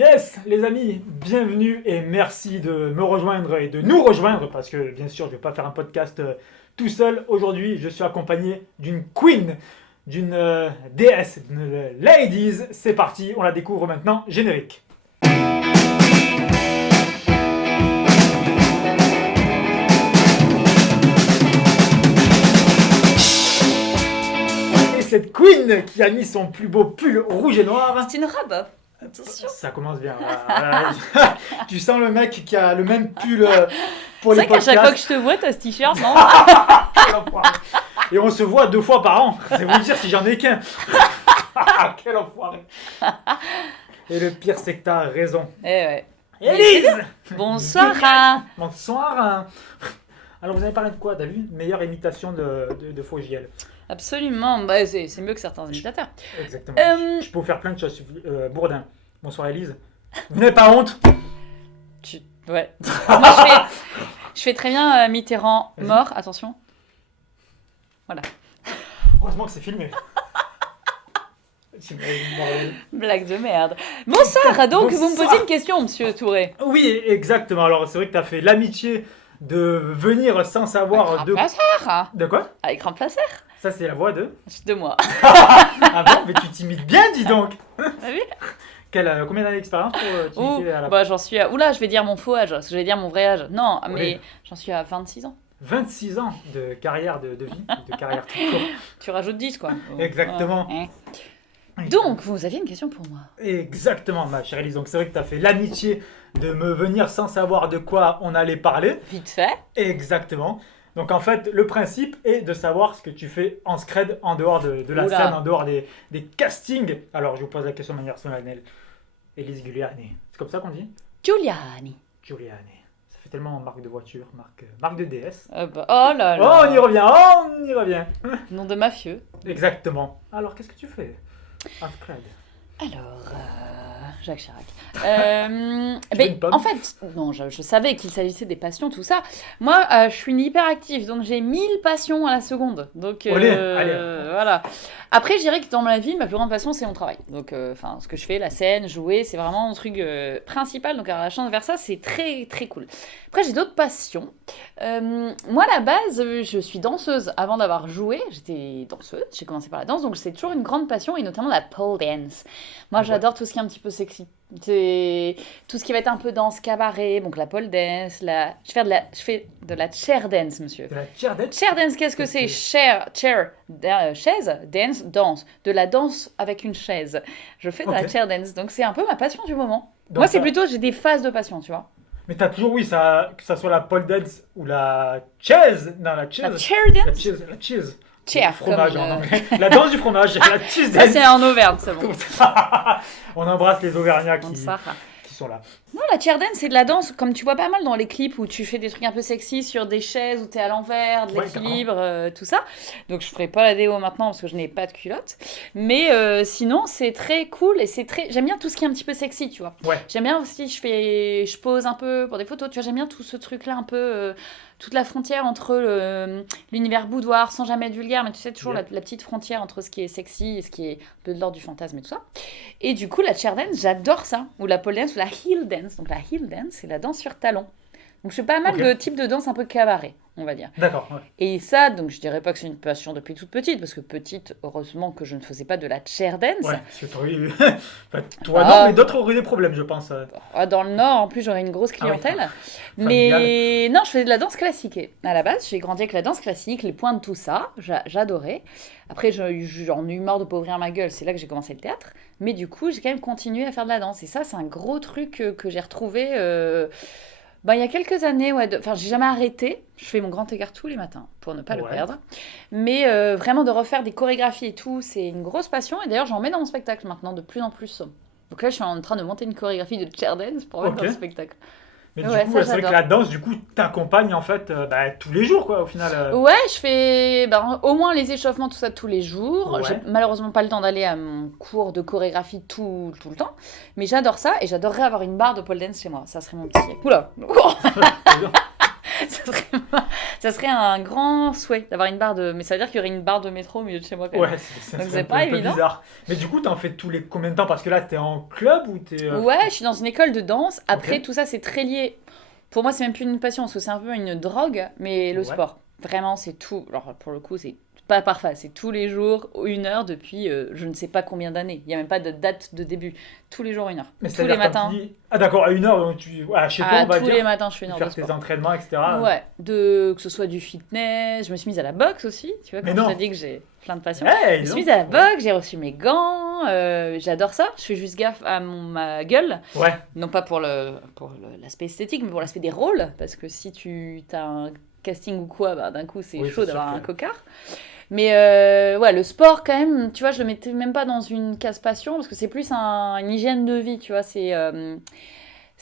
Yes, les amis, bienvenue et merci de me rejoindre et de nous rejoindre parce que bien sûr, je ne vais pas faire un podcast tout seul. Aujourd'hui, je suis accompagné d'une queen, d'une déesse, d'une ladies. C'est parti, on la découvre maintenant. Générique. Et cette queen qui a mis son plus beau pull rouge et noir. C'est une robe. Attention. Ça commence bien. Tu sens le mec qui a le même pull pour C'est les vrai qu'à podcasts. chaque fois que je te vois, t'as ce t-shirt, non? Quel enfoiré. Et on se voit 2 fois par an. C'est vous dire si j'en ai qu'un. Quel enfoiré. Et le pire, c'est que t'as raison. Eh ouais. Élise. Bonsoir. Hein. Bonsoir. Alors, vous avez parlé de quoi? T'as vu? Meilleure imitation de faux JL. Absolument. Bah, c'est mieux que certains imitateurs. Exactement. Je peux vous faire plein de choses. Bourdin. Bonsoir, Élise. Vous n'avez pas honte? Ouais. Moi, je fais très bien Mitterrand Vas-y. mort. Attention. Voilà. Heureusement que c'est filmé. Blague de merde. Bonsoir. Donc, vous me Bonsoir. posez une question, monsieur Touré. Oui, exactement. Alors, c'est vrai que t'as fait l'amitié de venir sans savoir de... Remplaceur. De quoi? Avec remplaceur. Ça, c'est la voix de... De moi. Ah bon? Mais tu t'imites bien, dis donc. T'as vu? Combien d'années d'expérience pour Ouh, t'imiter à la... bah, j'en suis à... Oula, je vais dire mon faux âge. Parce que je vais dire mon vrai âge. Non, mais Oui. j'en suis à 26 ans. 26 ans de carrière de vie, de carrière tout court. Tu rajoutes 10, quoi. Exactement. Ouais. Donc, vous aviez une question pour moi. Exactement, ma chère Elise. Donc, c'est vrai que tu as fait l'amitié de me venir sans savoir de quoi on allait parler. Vite fait. Exactement. Donc, en fait, le principe est de savoir ce que tu fais en scred, en dehors de la Oula. scène, en dehors des castings. Alors, je vous pose la question de manière solennelle. Élise Giuliani. C'est comme ça qu'on dit? Giuliani. Giuliani. Ça fait tellement marque de voiture, marque de DS. Oh là Oh, là. on y revient, oh, on y revient. Nom de mafieux. Exactement. Alors, qu'est-ce que tu fais en scred? Alors, Jacques Chirac. Tu veux une pomme En fait, non, je savais qu'il s'agissait des passions, tout ça. Moi, je suis une hyperactive, donc j'ai 1000 passions à la seconde. Donc, Allez, allez. voilà. Après, je dirais que dans ma vie, ma plus grande passion, c'est mon travail. Donc, enfin, ce que je fais, la scène, jouer, c'est vraiment mon truc principal. Donc, avoir la chance de faire ça, c'est très, très cool. Après, j'ai d'autres passions. Moi, à la base, je suis danseuse. Avant d'avoir joué, j'étais danseuse. J'ai commencé par la danse, donc c'est toujours une grande passion, et notamment la pole dance. Moi, Ouais. j'adore tout ce qui est un petit peu sexy. C'est tout ce qui va être un peu danse cabaret, donc la pole dance, je fais de la chair dance, monsieur. De la chair d'être. Chair dance, qu'est-ce que c'est? Chair, chaise, dance, danse. De la danse avec une chaise. Je fais de la Ok. chair dance, donc c'est un peu ma passion du moment. Donc, Moi, c'est t'as- plutôt, j'ai des phases de passion, tu vois. Mais t'as toujours, oui, ça, que ça soit la pole dance ou la cheese. Non, la cheese. La chair La dance? cheese. La cheese. Chair, Le fromage comme, en anglais. La danse du fromage. La cheese Ça, dance. c'est en Auvergne, c'est bon. On embrasse les Auvergnats Comme qui ça. sont là. Non, la chair dance, c'est de la danse, comme tu vois pas mal dans les clips où tu fais des trucs un peu sexy sur des chaises, où t'es à l'envers, de Ouais, l'équilibre, tout ça. Donc je ferai pas la démo maintenant parce que je n'ai pas de culotte. Mais sinon, c'est très cool et c'est très... J'aime bien tout ce qui est un petit peu sexy, tu vois. Ouais. J'aime bien aussi, je pose un peu pour des photos, tu vois, j'aime bien tout ce truc-là un peu... toute la frontière entre l'univers boudoir, sans jamais être vulgaire, mais tu sais, toujours Yeah. la petite frontière entre ce qui est sexy et ce qui est un peu de l'ordre du fantasme et tout ça. Et du coup, la chair dance, j'adore ça. Ou la pole dance, ou la heel dance. Donc la heel dance, c'est la danse sur talon. Donc je fais pas mal Ok. de types de danse un peu cabaret, on va dire. D'accord. Ouais. Et ça, donc je dirais pas que c'est une passion depuis toute petite, parce que petite, heureusement que je ne faisais pas de la chair dance. Ouais. Parce que t'aurais eu- enfin, toi, Ah. non, mais d'autres auraient des problèmes, je pense. Dans le Nord, en plus, j'aurais une grosse clientèle. Familiale. Mais non, je faisais de la danse classique. Et à la base, j'ai grandi avec la danse classique, les points de tout ça. J'adorais. Après, j'en ai eu marre de pas ouvrir ma gueule. C'est là que j'ai commencé le théâtre. Mais du coup, j'ai quand même continué à faire de la danse. Et ça, c'est un gros truc que j'ai retrouvé il y a quelques années. Ouais, enfin, j'ai jamais arrêté. Je fais mon grand écart tous les matins pour ne pas le Ouais. perdre. Mais vraiment, de refaire des chorégraphies et tout, c'est une grosse passion. Et d'ailleurs, j'en mets dans mon spectacle maintenant de plus en plus. Donc là, je suis en train de monter une chorégraphie de chair dance pour mettre Ok. dans le spectacle. Mais Ouais, du coup, ça, c'est vrai que j'adore. la danse, du coup, t'accompagne en fait tous les jours, quoi, au final. Ouais, je fais au moins les échauffements, tout ça, tous les jours. Ouais. J'ai malheureusement pas le temps d'aller à mon cours de chorégraphie tout le temps. Mais j'adore ça et j'adorerais avoir une barre de pole dance chez moi. Ça serait mon petit... Oula. Ça serait Ça serait un grand souhait d'avoir une barre de... Mais ça veut dire qu'il y aurait une barre de métro au milieu de chez moi quand même. Ouais, ça Donc serait c'est pas un peu évident. bizarre. Mais du coup, t'en fais tous les combien de temps? Parce que là, t'es en club ou t'es. Ouais, je suis dans une école de danse. Après, Ok. tout ça, c'est très lié. Pour moi, c'est même plus une passion, parce que c'est un peu une drogue, mais le Ouais. sport. Vraiment, c'est tout. Alors, pour le coup, c'est pas parfait. C'est tous les jours, 1 heure depuis je ne sais pas combien d'années. Il n'y a même pas de date de début. Tous les jours, 1 heure. Mais Tous les c'est-à-dire, quand matins. tu dis. Ah, d'accord, à 1 heure, donc chez toi, on va Tous les dire, matins, je fais 1 heure de faire tes sport. entraînements, etc. Ouais, que ce soit du fitness. Je me suis mise à la boxe aussi. Tu vois, Mais quand je t'ai non. dit que j'ai plein de passions. Hey, Je me dis suis mise donc. à la boxe, j'ai reçu mes gants. J'adore ça. Je fais juste gaffe à ma gueule. Ouais. Non pas l'aspect esthétique, mais pour l'aspect des rôles. Parce que si tu as un casting ou quoi, bah, d'un coup, c'est Oui, chaud c'est sûr d'avoir un que. cocard. Mais ouais, le sport, quand même, tu vois, je le mettais même pas dans une case passion, parce que c'est plus une hygiène de vie, tu vois.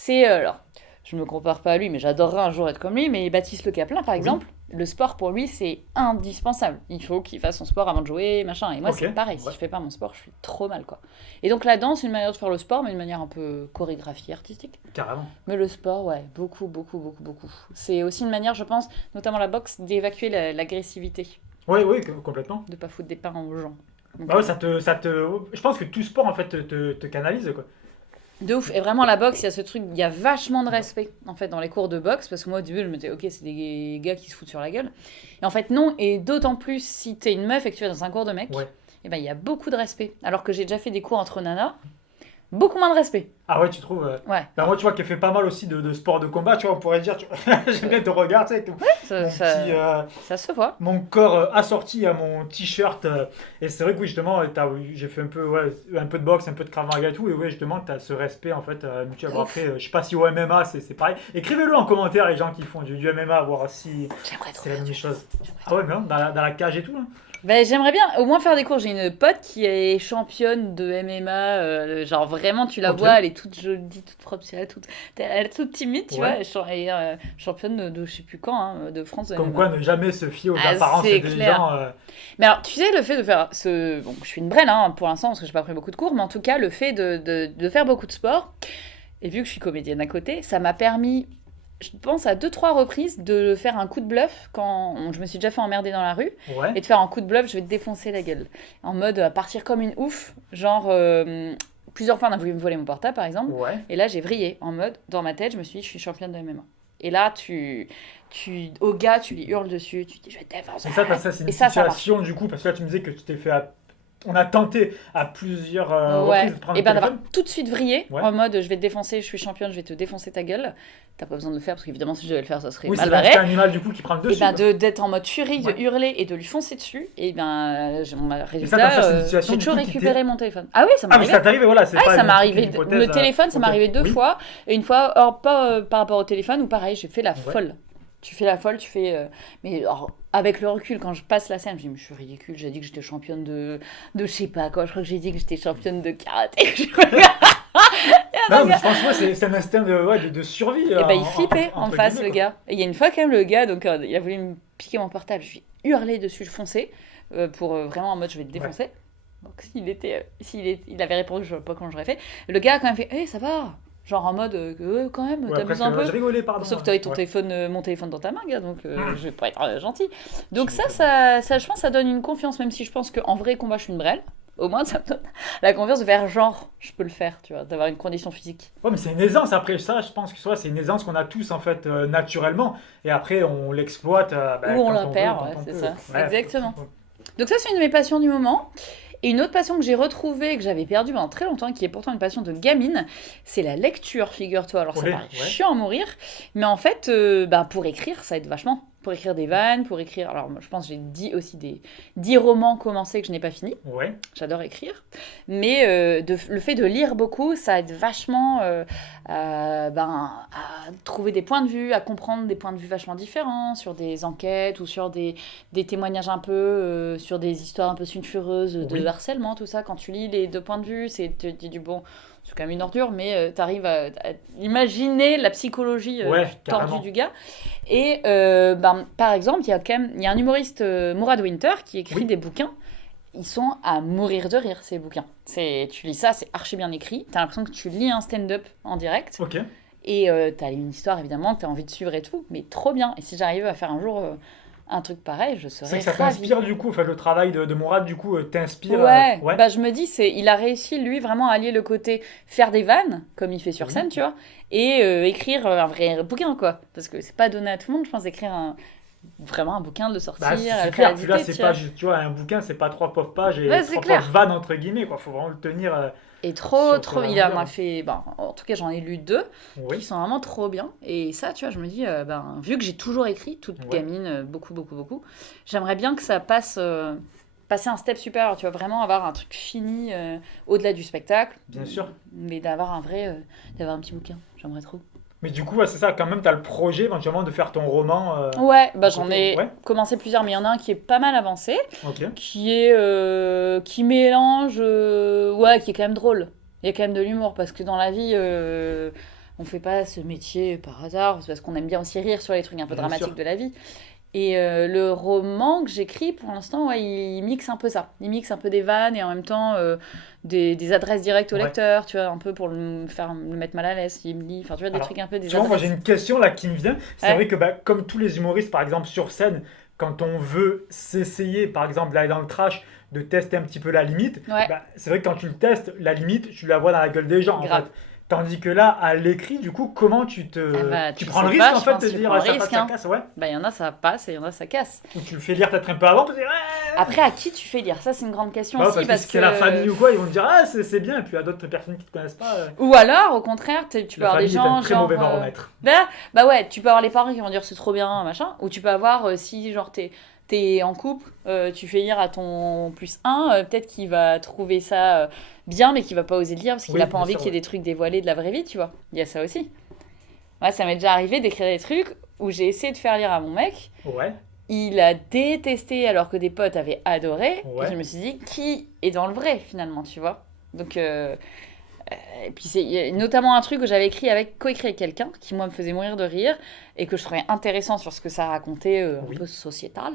Alors, je me compare pas à lui, mais j'adorerais un jour être comme lui. Mais Baptiste Le Caplin, par Oui. exemple, le sport pour lui, c'est indispensable. Il faut qu'il fasse son sport avant de jouer, machin. Et moi, Ok. c'est pareil. Si Ouais. je fais pas mon sport, je suis trop mal, quoi. Et donc la danse, c'est une manière de faire le sport, mais une manière un peu chorégraphiée, artistique. Carrément. Mais le sport, ouais, beaucoup, beaucoup, beaucoup, beaucoup. C'est aussi une manière, je pense, notamment la boxe, d'évacuer l'agressivité, Oui, oui, complètement. de pas foutre des pains aux gens. Donc, Bah ouais, ça te. Je pense que tout sport, en fait, te canalise, quoi. de ouf. Et vraiment, la boxe, il y a ce truc, il y a vachement de respect, en fait, dans les cours de boxe, parce que moi, au début, je me disais, ok, c'est des gars qui se foutent sur la gueule. Et en fait, non, et d'autant plus si t'es une meuf et que tu vas dans un cours de mec, Ouais. et ben, il y a beaucoup de respect. Alors que j'ai déjà fait des cours entre nanas, beaucoup moins de respect. Ah ouais, tu trouves. Ouais, Bah moi, tu vois, qui fait pas mal aussi de sport de combat, tu vois, on pourrait dire. J'aime bien te regarder, tu sais, ça, mon ça, petit. ça se voit. Mon corps assorti à mon t-shirt. Et c'est vrai que oui, justement, j'ai fait un peu, ouais, un peu de boxe, un peu de Krav Maga et tout. Et ouais, justement, tu as ce respect en fait mutuel. Bon, après, je sais pas si au MMA c'est pareil. Écrivez-le en commentaire, les gens qui font du MMA, voir si J'aimerais trop c'est la faire même du chose. J'aimerais Ah ouais, mais non, dans la cage et tout. Hein. Ben, j'aimerais bien au moins faire des cours. J'ai une pote qui est championne de MMA. Genre vraiment, tu la Ok. vois, elle est toute jolie, toute propre, elle est toute timide, tu vois. Ouais. Et, championne de je sais plus quand, hein, de France de Comme MMA. quoi, ne jamais se fier aux Ah, apparences c'est des clair. gens. Mais alors, tu sais, le fait de faire ce. Bon, je suis une brêle hein, pour l'instant parce que j'ai pas pris beaucoup de cours, mais en tout cas, le fait de faire beaucoup de sport, et vu que je suis comédienne à côté, ça m'a permis, je pense, à 2-3 reprises de faire un coup de bluff quand je me suis déjà fait emmerder dans la rue. Ouais. Et de faire un coup de bluff, je vais te défoncer la gueule. En mode partir comme une ouf. Genre, plusieurs fois on a voulu me voler mon portable par exemple. Ouais. Et là j'ai vrillé. En mode, dans ma tête, je me suis dit, je suis championne de MMA. Et là, au gars, tu lui hurles dessus, tu dis, je vais te défoncer. Et ça c'est une Et ça marche. situation du coup, parce que là, tu me disais que tu t'es fait. On a tenté à plusieurs Ouais. reprises de prendre Et le ben d'avoir téléphone. tout de suite vrillé, Ouais. en mode, je vais te défoncer, je suis championne, je vais te défoncer ta gueule. T'as pas besoin de le faire, parce qu'évidemment, si je devais le faire, ça serait Oui, mal c'est barré. l'instinct animal du coup qui prend le Et dessus. ben quoi. d'être en mode furie, de Ouais. hurler et de lui foncer dessus, et ben mon Et ça, résultat, c'est une situation j'ai du toujours coup, qui récupéré mon téléphone. Ah oui, ça m'est Ah, mais arrivé. ça t'arrive, voilà, c'est Ah, pas ça une m'est arrivé. hypothèse, Le téléphone, ça m'est ok. arrivé 2 Oui. fois. Et une fois, or, pas par rapport au téléphone, ou pareil, j'ai fait la Ouais. folle. Tu fais la folle, tu fais. Mais alors, avec le recul, quand je passe la scène, je dis, mais je suis ridicule, j'ai dit que j'étais championne de je sais pas quoi, je crois que j'ai dit que j'étais championne de karaté. Non, mais je pense que c'est un instinct de survie. Et ben il flippait en entre face, guillemets, le quoi. gars. Et il y a une fois, quand même, le gars, donc il a voulu me piquer mon portable, je lui ai hurlé dessus, je fonçais, pour vraiment en mode, je vais te défoncer. Donc il avait répondu, je sais pas comment j'aurais fait. Le gars a quand même fait, hé, ça va. Genre en mode, quand même, Ouais, t'abuses presque, un peu. je rigolais, pardon. Sauf que t'avais ton Ouais. téléphone, mon téléphone dans ta main, gars, donc je vais pas être gentil. Donc Je ça, je pense, ça donne une confiance, même si je pense qu'en vrai combat, je suis une brêle. Au moins, ça me donne la confiance de faire genre, je peux le faire, tu vois, d'avoir une condition physique. Ouais, mais c'est une aisance après ça, je pense que c'est une aisance qu'on a tous en fait naturellement. Et après, on l'exploite Ou on quand la on perd, veut, ouais, quand on c'est peut. ça. Ouais, Exactement. Donc ça, c'est une de mes passions du moment. Et une autre passion que j'ai retrouvée, que j'avais perdue pendant très longtemps, qui est pourtant une passion de gamine, c'est la lecture, figure-toi. Alors ça Ouais, paraît ouais. chiant à mourir, mais en fait, pour écrire, ça aide vachement. Pour écrire des vannes, pour écrire... Alors moi, je pense que j'ai aussi 10 romans commencés que je n'ai pas finis. Ouais. J'adore écrire. Mais le fait de lire beaucoup, ça aide vachement à trouver des points de vue, à comprendre des points de vue vachement différents sur des enquêtes ou sur des témoignages un peu, sur des histoires un peu sulfureuses de Oui. harcèlement, tout ça. Quand tu lis les 2 points de vue, tu dis du bon... C'est quand même une ordure, mais t'arrives à imaginer la psychologie Ouais, tordue carrément. du gars. Et par exemple, il y a un humoriste, Mourad Winter, qui écrit Oui. des bouquins. Ils sont à mourir de rire, ces bouquins. Tu lis ça, c'est archi bien écrit. T'as l'impression que tu lis un stand-up en direct. Ok. Et t'as une histoire, évidemment, que t'as envie de suivre et tout, mais trop bien. Et si j'arrive à faire un jour un truc pareil, je C'est serais vrai que ça ravie. t'inspire du coup, enfin, le travail de Mourad du coup t'inspire. Ouais, Ouais. bah je me dis, il a réussi, lui, vraiment à allier le côté faire des vannes, comme il fait sur Oui. scène, tu vois, et écrire un vrai bouquin, quoi. Parce que c'est pas donné à tout le monde, je pense, d'écrire vraiment un bouquin, de le sortir, Bah, le c'est faire clair, puis là éditer, c'est tu pas vois. juste, tu vois, un bouquin c'est pas trois pauvres pages et Ouais, c'est trois clair. pauvres vannes entre guillemets quoi, faut vraiment le tenir Et trop, sur la il en a longueur. fait, bon, en tout cas, j'en ai lu 2 qui Oui, sont vraiment trop bien. Et ça, tu vois, je me dis, ben, vu que j'ai toujours écrit, toute ouais, gamine, beaucoup, beaucoup, beaucoup, j'aimerais bien que ça passe, passer un step supérieur, tu vois, vraiment avoir un truc fini au-delà du spectacle, bien sûr. mais d'avoir un vrai, d'avoir un petit bouquin, j'aimerais trop. Mais du coup, ouais, c'est ça, quand même, t'as le projet éventuellement de faire ton roman Ouais, bah à j'en côté. ai Ouais, commencé plusieurs, mais il y en a un qui est pas mal avancé, ok. qui mélange, ouais, qui est quand même drôle. Il y a quand même de l'humour, parce que dans la vie, on fait pas ce métier par hasard, c'est parce qu'on aime bien aussi rire sur les trucs un peu Bien dramatiques sûr. de la vie. Et le roman que j'écris, pour l'instant, ouais, il mixe un peu ça. Il mixe un peu des vannes et en même temps des adresses directes au Ouais. lecteur, tu vois, un peu pour le mettre mal à l'aise. Il me lit, enfin, tu vois, des Alors, trucs un peu, des tu vois, moi j'ai adresses. une question là qui me vient. C'est Ouais, vrai que bah, comme tous les humoristes, par exemple sur scène, quand on veut s'essayer, par exemple d'aller dans le trash, de tester un petit peu la limite, ouais, bah, c'est vrai que quand tu le testes, la limite, tu la vois dans la gueule des gens en fait. grave. Tandis que là, à l'écrit, du coup, comment Ah bah, tu tu prends le sais risque pas, en je fait de pense, tu dire prends le ça passe, risque, ça hein. casse, ouais. Bah, il y en a, ça passe et il y en a, ça casse. Ou tu le fais lire peut-être un peu avant, pour dire Après, à qui tu fais lire? Ça, c'est une grande question bah, aussi, parce que parce si c'est la famille que... ou quoi, ils vont te dire ah c'est bien, et puis à d'autres personnes qui te connaissent pas, Ou alors, au contraire, tu peux la avoir des famille est un gens, très genre... mauvais baromètre. bah ouais, tu peux avoir les parents qui vont dire c'est trop bien, machin. Ou tu peux avoir, si genre t'es en couple, tu fais lire à ton plus un, peut-être qu'il va trouver ça bien, mais qu'il va pas oser le lire parce qu'il Oui, a pas bien envie sûr, qu'il y ait ouais. des trucs dévoilés de la vraie vie, tu vois. Il y a ça aussi. Ouais, ça m'est déjà arrivé d'écrire des trucs où j'ai essayé de faire lire à mon mec. Ouais, Il a détesté alors que des potes avaient adoré. Et je ouais. me suis dit, qui est dans le vrai finalement, tu vois? Donc, et puis il y a notamment un truc que j'avais coécrit avec quelqu'un qui moi me faisait mourir de rire et que je trouvais intéressant sur ce que ça racontait un Oui. peu sociétal.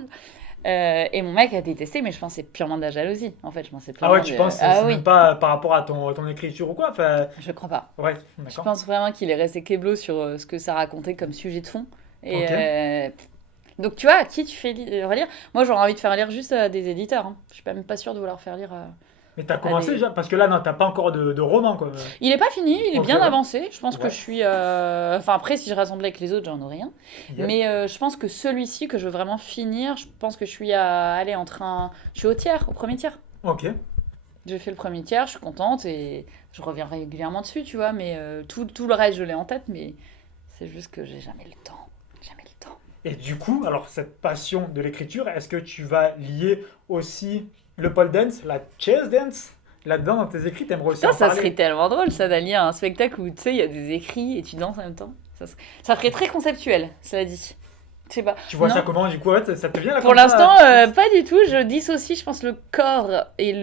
Et mon mec a détesté, mais je pense que c'est purement de la jalousie. En fait, je pense que c'est Ah ouais, purement tu de... penses Ah c'est oui, même pas par rapport à ton écriture ou quoi, enfin, je crois pas. ouais, Je d'accord. pense vraiment qu'il est resté keblo sur ce que ça racontait comme sujet de fond. Et Ok. donc tu vois, à qui tu fais relire? Moi j'aurais envie de faire lire juste à des éditeurs, hein. Je suis même pas sûre de vouloir faire lire Mais t'as à commencé des... déjà, parce que là, non, t'as pas encore de roman, quoi. Il est pas fini, il est Ok, bien ouais. avancé. Je pense que Ouais, je suis. Enfin, après, si je rassemble avec les autres, j'en aurai rien. yep. Mais je pense que celui-ci, que je veux vraiment finir, je pense que je suis à aller entre un. Je suis au tiers, au premier tiers. Ok. J'ai fait le premier tiers, je suis contente et je reviens régulièrement dessus, tu vois. Mais tout le reste, je l'ai en tête, mais c'est juste que j'ai jamais le temps. Jamais le temps. Et du coup, alors, cette passion de l'écriture, est-ce que tu vas lier aussi le pole dance, la chess dance, là-dedans dans tes écrits, t'aimerais aussi Putain, en ça serait parler? tellement drôle, ça, d'allier un spectacle où, tu sais, il y a des écrits et tu danses en même temps. Ça ferait très conceptuel, cela dit. Je sais pas. Tu vois ça Non. comment, du coup, ouais, ça te vient là Pour comme ça? l'instant, pas du tout. Je dissocie, je pense, le corps et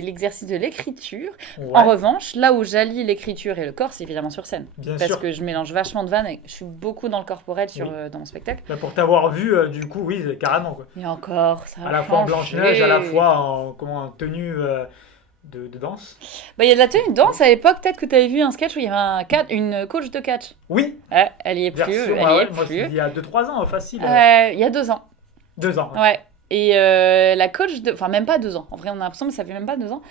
l'exercice de l'écriture. En Ouais, revanche, là où j'allie l'écriture et le corps, c'est évidemment sur scène. bien Parce sûr. que je mélange vachement de vannes. Je suis beaucoup dans le corporel Oui. dans mon spectacle. Bah, pour t'avoir vu, du coup, oui, carrément, quoi. Et encore, ça À a la fois en Blanche-Neige, à la changé. fois en tenue de danse. Bah, il y a de la tenue de danse à l'époque. Peut-être que tu avais vu un sketch où il y avait une coach de catch. Oui, Ouais, elle y est plus. version, Elle y est ouais, moi, c'est plus. il y a 2-3 ans, facile. Il y a 2 ans. 2 ans. Ouais. Ouais. Et la coach de... Enfin, même pas 2 ans. En vrai, on a l'impression que ça fait même pas 2 ans.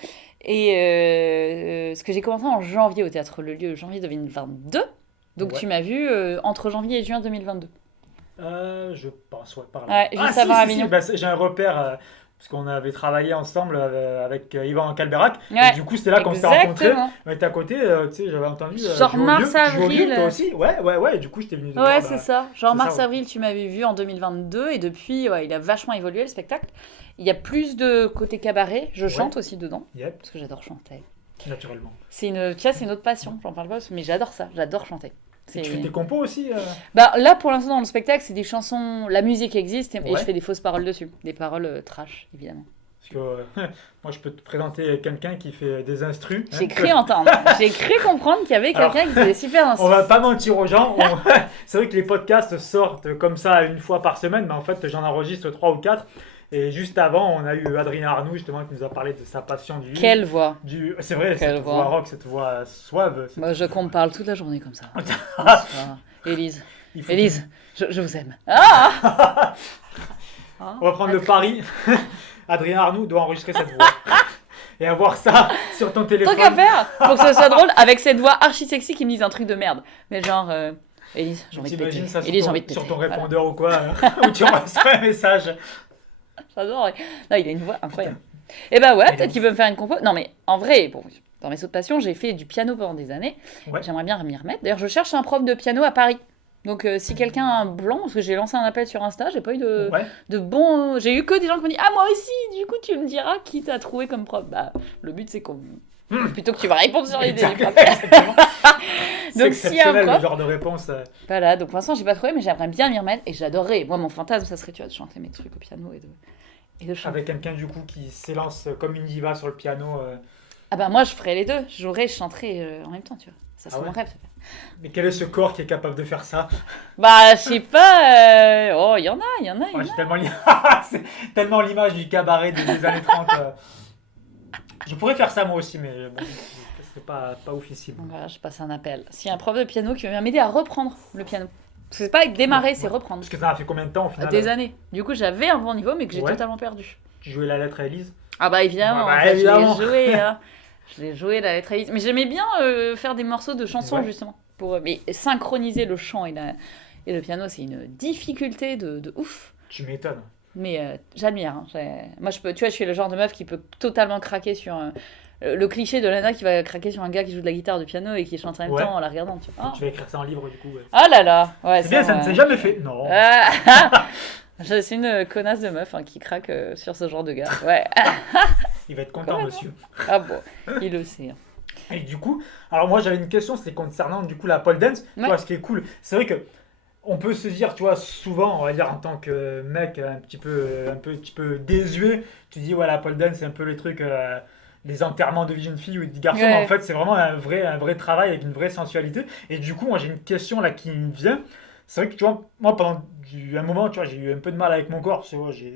Et ce que j'ai commencé en janvier au Théâtre Le Lieu, janvier 2022. Donc Ouais. tu m'as vu entre janvier et juin 2022. Je pense, ouais, par là. Ouais, Ah, juste si, avant si, si, Avignon. bah, j'ai un repère, parce qu'on avait travaillé ensemble avec Yvan Calberac, et Ouais, du coup, c'était là qu'on s'était rencontrés. exactement. On était à côté, tu sais, j'avais entendu Genre jouer au lieu, tu joues au lieu, mars-avril. toi aussi? Ouais, ouais, ouais, et du coup, j'étais venu te voir, Ouais, bah, c'est ça. Genre c'est ça, ouais. mars-avril, tu m'avais vu en 2022. Et depuis, ouais, il a vachement évolué le spectacle. Il y a plus de côté cabaret. Je Ouais, chante aussi dedans. yep, Parce que j'adore chanter. naturellement. Tu vois, c'est une autre passion. J'en parle pas, mais j'adore ça. J'adore chanter. Et tu fais C'est... tes compos aussi Bah, là, pour l'instant, dans le spectacle, c'est des chansons, la musique existe et Ouais. je fais des fausses paroles dessus. Des paroles trash, évidemment. Parce que moi, je peux te présenter quelqu'un qui fait des instrus. J'ai cru entendre, j'ai cru comprendre qu'il y avait Alors, quelqu'un qui faisait super On instru. va pas mentir aux gens. C'est vrai que les podcasts sortent comme ça une fois par semaine, mais en fait, j'en enregistre 3 ou 4. Et juste avant, on a eu Adrien Arnoux, justement, qui nous a parlé de sa passion du... Quelle voix. C'est vrai, Quelle cette voix. voix rock, cette voix suave. Moi, je qu'on me parle toute la journée comme ça. Élise, Il faut Élise, je vous aime. Ah On va prendre le pari. Adrien Arnoux doit enregistrer cette voix. Et avoir ça sur ton téléphone. Tant qu'à faire, pour que ce soit drôle, avec cette voix archi sexy qui me dise un truc de merde. Mais genre, Élise, j'ai envie de péter. T'imagines ça Élise, j'ai envie de péter. sur ton répondeur ou quoi, où tu reçois un message. J'adore. Non, il a une voix incroyable. Et bah ouais, peut-être qu'il peut me faire une compo. Non, mais en vrai, bon, dans mes sauts de passion, j'ai fait du piano pendant des années. Ouais. J'aimerais bien m'y remettre. D'ailleurs, je cherche un prof de piano à Paris. Donc, si quelqu'un a un blanc, parce que j'ai lancé un appel sur Insta, j'ai pas eu Ouais. de bons. J'ai eu que des gens qui m'ont dit ah, moi aussi, du coup, tu me diras qui t'as trouvé comme prof. Bah, le but, c'est qu'on. Plutôt que tu vas répondre sur les Exactement. Donc, C'est s'il y a un exceptionnel, prof. le genre de réponse. Voilà, donc pour l'instant, j'ai pas trouvé, mais j'aimerais bien m'y remettre et j'adorerais. Moi, mon fantasme, ça serait, tu vois, de chanter mes trucs au piano et de chanter. Avec quelqu'un, du coup, qui s'élance comme une diva sur le piano. Ah bah, moi, je ferais les deux. Je jouerais, je chanterais en même temps, tu vois. Ça serait Ah ouais. mon rêve. Mais quel est ce corps qui est capable de faire ça? Bah, je sais pas. Oh, il y en a. Ouais, j'ai tellement c'est tellement l'image du cabaret des années 30. Je pourrais faire ça moi aussi, mais bon, c'est pas oufissime. Donc voilà, je passe un appel. S'il y a un prof de piano qui veut bien m'aider à reprendre le piano. Parce que c'est pas démarrer, Ouais, c'est ouais. reprendre. Parce que ça a fait combien de temps au final? Des années. Du coup, j'avais un bon niveau, mais que j'ai Ouais. totalement perdu. Tu jouais la lettre à Élise? Ah bah évidemment, Bah, en fait, évidemment. je l'ai joué. Hein. Je l'ai joué la lettre à Élise. Mais j'aimais bien faire des morceaux de chansons, Ouais. justement. Mais synchroniser le chant et le piano, c'est une difficulté de ouf. Tu m'étonnes. Mais j'admire. Hein. Moi, tu vois, je suis le genre de meuf qui peut totalement craquer sur... le cliché de Lana qui va craquer sur un gars qui joue de la guitare, du piano et qui chante en même Ouais. temps en la regardant. Tu vois. Tu vas écrire ça en livre du coup. Ouais. Ah là là ouais, C'est bien, ça ne s'est jamais fait. Non. Je suis une connasse de meuf qui craque sur ce genre de gars. Ouais. Il va être content, Ouais, monsieur. Ah bon, il le sait. Hein. Et du coup, alors moi j'avais une question, c'était concernant du coup la pole dance. Tu Ouais. vois, ce qui est cool, c'est vrai que on peut se dire, tu vois, souvent, on va dire en tant que mec un petit peu désuet, tu dis ouais la pole dance c'est un peu les trucs, les enterrements de vie d'une fille ou de garçon, Ouais. mais en fait c'est vraiment un vrai travail avec une vraie sensualité. Et du coup, moi j'ai une question là qui me vient. C'est vrai que tu vois, moi pendant un moment, tu vois, j'ai eu un peu de mal avec mon corps. Tu vois, j'ai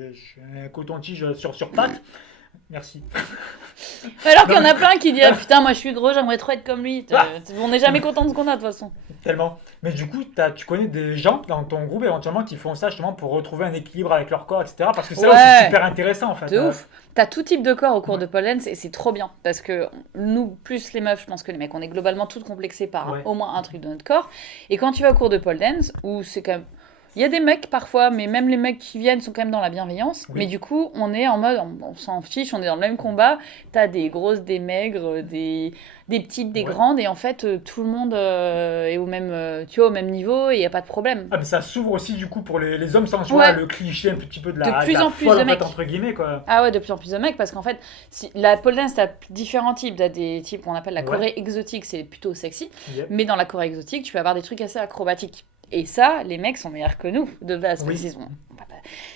un coton-tige sur pattes. Merci. Alors qu'il y en a plein qui disent ah, putain, moi je suis gros, j'aimerais trop être comme lui. Ah. On n'est jamais content de ce qu'on a de toute façon. Tellement. Mais du coup, tu connais des gens dans ton groupe éventuellement qui font ça justement pour retrouver un équilibre avec leur corps, etc. Parce que c'est là où Ouais. c'est super intéressant en fait. De ouf. T'as tout type de corps au cours Ouais. de pole dance et c'est trop bien. Parce que nous, plus les meufs, je pense que les mecs, on est globalement toutes complexées par Ouais. au moins un truc de notre corps. Et quand tu vas au cours de pole dance, où c'est quand même. Il y a des mecs parfois, mais même les mecs qui viennent sont quand même dans la bienveillance. Oui. Mais du coup, on est en mode, on s'en fiche, on est dans le même combat. T'as des grosses, des maigres, des petites, des Ouais. grandes. Et en fait, tout le monde est au même, tu vois, au même niveau et il n'y a pas de problème. Ah, mais ça s'ouvre aussi du coup pour les hommes sans choix, Ouais. le cliché un petit peu de De la, plus de la en plus folle, de en fait, mecs. entre guillemets quoi. Ah ouais, de plus en plus de mecs, parce qu'en fait, la pole dance, t'as différents types. T'as des types qu'on appelle la Ouais. choré exotique, c'est plutôt sexy. Yep. Mais dans la choré exotique, tu peux avoir des trucs assez acrobatiques. Et ça, les mecs sont meilleurs que nous, de base. Oui. Parce qu'ils ont-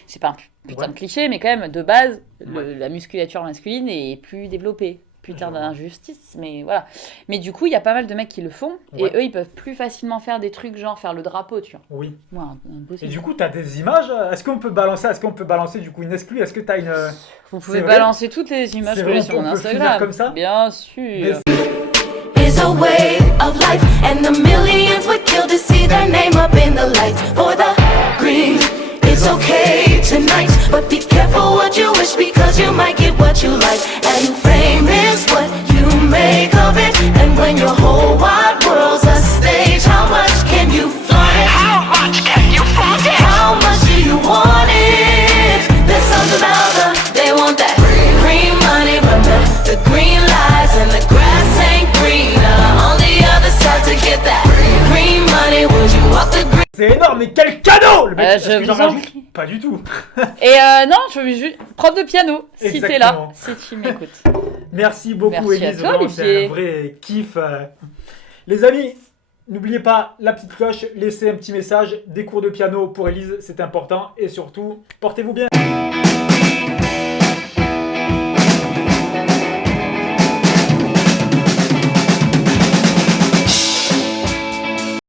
c'est pas un putain Ouais. de cliché, mais quand même, de base, Ouais. la musculature masculine est plus développée. Putain Je vois. d'injustice, mais voilà. Mais du coup, il y a pas mal de mecs qui le font, Ouais. et eux, ils peuvent plus facilement faire des trucs genre faire le drapeau, tu vois. Oui. Moi, Et impossible. du coup, tu as des images. Est-ce qu'on peut balancer du coup une exclue? Est-ce que tu as une. Vous pouvez c'est vrai balancer toutes les images C'est que vrai, j'ai sur on mon peut finir Instagram. comme ça Bien sûr. Mais Is a way of life, and the millions would kill to see their name up in the lights. For the green, it's okay tonight, but be careful what you wish because you might get what you like. And fame is what you make of it. And when your whole wide world's a stage, how much can you flaunt it? How much can you flaunt it? How much do you want it? There's something about they want that green money, but the green lies and the grass ain't greener on the other side to get that green money. Would you walk the green? c'est énorme, mais quel cadeau le mec. Est-ce je que j'en vous en rajoute prie. Pas du tout. Et non, je veux juste. Prof de piano, si t'es là, Exactement. si tu m'écoutes. Merci beaucoup, Merci à Élise. toi, Vraiment, c'est Olivier. un vrai kiff. Les amis, n'oubliez pas la petite cloche, laissez un petit message, des cours de piano pour Élise, c'est important. Et surtout, portez-vous bien.